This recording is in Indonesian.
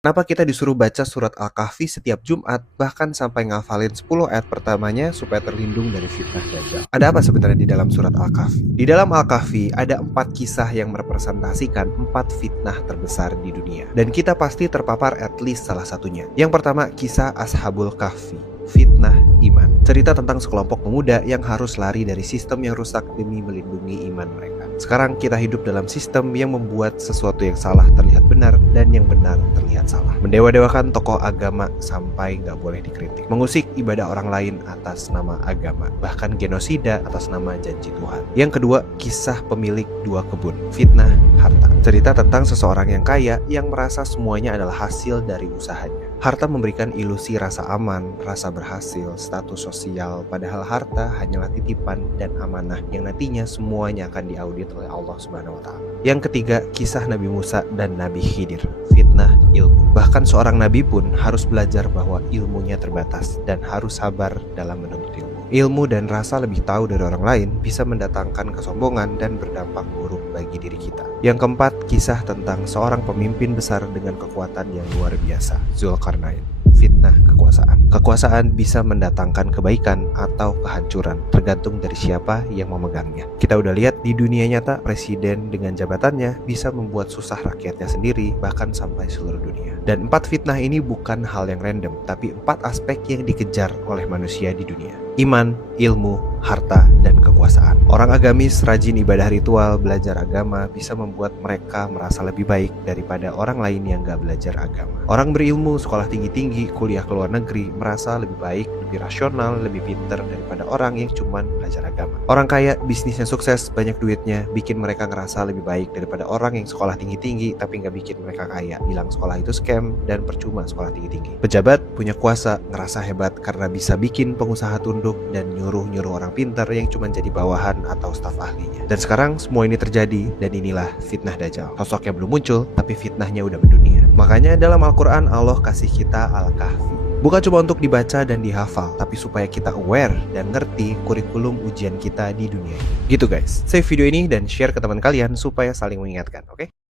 Kenapa kita disuruh baca surat Al-Kahfi setiap Jumat, bahkan sampai ngafalin 10 ayat pertamanya supaya terlindung dari fitnah Dajjal? Ada apa sebenarnya di dalam surat Al-Kahfi? Di dalam Al-Kahfi ada 4 kisah yang merepresentasikan 4 fitnah terbesar di dunia. Dan kita pasti terpapar at least salah satunya. Yang pertama, kisah Ashabul Kahfi. Fitnah iman. Cerita tentang sekelompok pemuda yang harus lari dari sistem yang rusak demi melindungi iman mereka. Sekarang kita hidup dalam sistem yang membuat sesuatu yang salah terlihat benar dan yang benar terlihat salah. Mendewa-dewakan tokoh agama sampai nggak boleh dikritik. Mengusik ibadah orang lain atas nama agama. Bahkan genosida atas nama janji Tuhan. Yang kedua, kisah pemilik 2 kebun. Fitnah harta. Cerita tentang seseorang yang kaya yang merasa semuanya adalah hasil dari usahanya. Harta memberikan ilusi rasa aman, rasa berhasil, status sosial, padahal harta hanyalah titipan dan amanah yang nantinya semuanya akan diaudit oleh Allah Subhanahu wa Ta'ala. Yang ketiga, kisah Nabi Musa dan Nabi Khidir. Fitnah ilmu. Bahkan seorang nabi pun harus belajar bahwa ilmunya terbatas dan harus sabar dalam menuntut ilmu. Ilmu dan rasa lebih tahu dari orang lain bisa mendatangkan kesombongan dan berdampak buruk bagi diri kita. Yang keempat, kisah tentang seorang pemimpin besar dengan kekuatan yang luar biasa, Zulkarnain. Fitnah kekuasaan. Kekuasaan bisa mendatangkan kebaikan atau kehancuran, tergantung dari siapa yang memegangnya. Kita udah lihat di dunia nyata, presiden dengan jabatannya bisa membuat susah rakyatnya sendiri, bahkan sampai seluruh dunia. Dan 4 fitnah ini bukan hal yang random, tapi 4 aspek yang dikejar oleh manusia di dunia. Iman, ilmu, harta, dan kekuasaan. Orang agamis rajin ibadah ritual, belajar agama bisa membuat mereka merasa lebih baik daripada orang lain yang gak belajar agama. Orang berilmu, sekolah tinggi-tinggi, kuliah ke luar negeri, merasa lebih baik, lebih rasional, lebih pinter daripada orang yang cuman belajar agama. Orang kaya, bisnisnya sukses, banyak duitnya, bikin mereka ngerasa lebih baik daripada orang yang sekolah tinggi-tinggi tapi gak bikin mereka kaya, bilang sekolah itu scam dan percuma sekolah tinggi-tinggi. Pejabat punya kuasa, ngerasa hebat karena bisa bikin pengusaha tunduk dan nyuruh-nyuruh orang pintar yang cuma jadi bawahan atau staf ahlinya. Dan sekarang semua ini terjadi, dan inilah fitnah Dajjal. Sosoknya belum muncul, tapi fitnahnya udah mendunia. Makanya dalam Al-Quran Allah kasih kita Al-Kahfi. Bukan cuma untuk dibaca dan dihafal, tapi supaya kita aware dan ngerti kurikulum ujian kita di dunia ini. Gitu guys. Save video ini dan share ke teman kalian supaya saling mengingatkan, oke?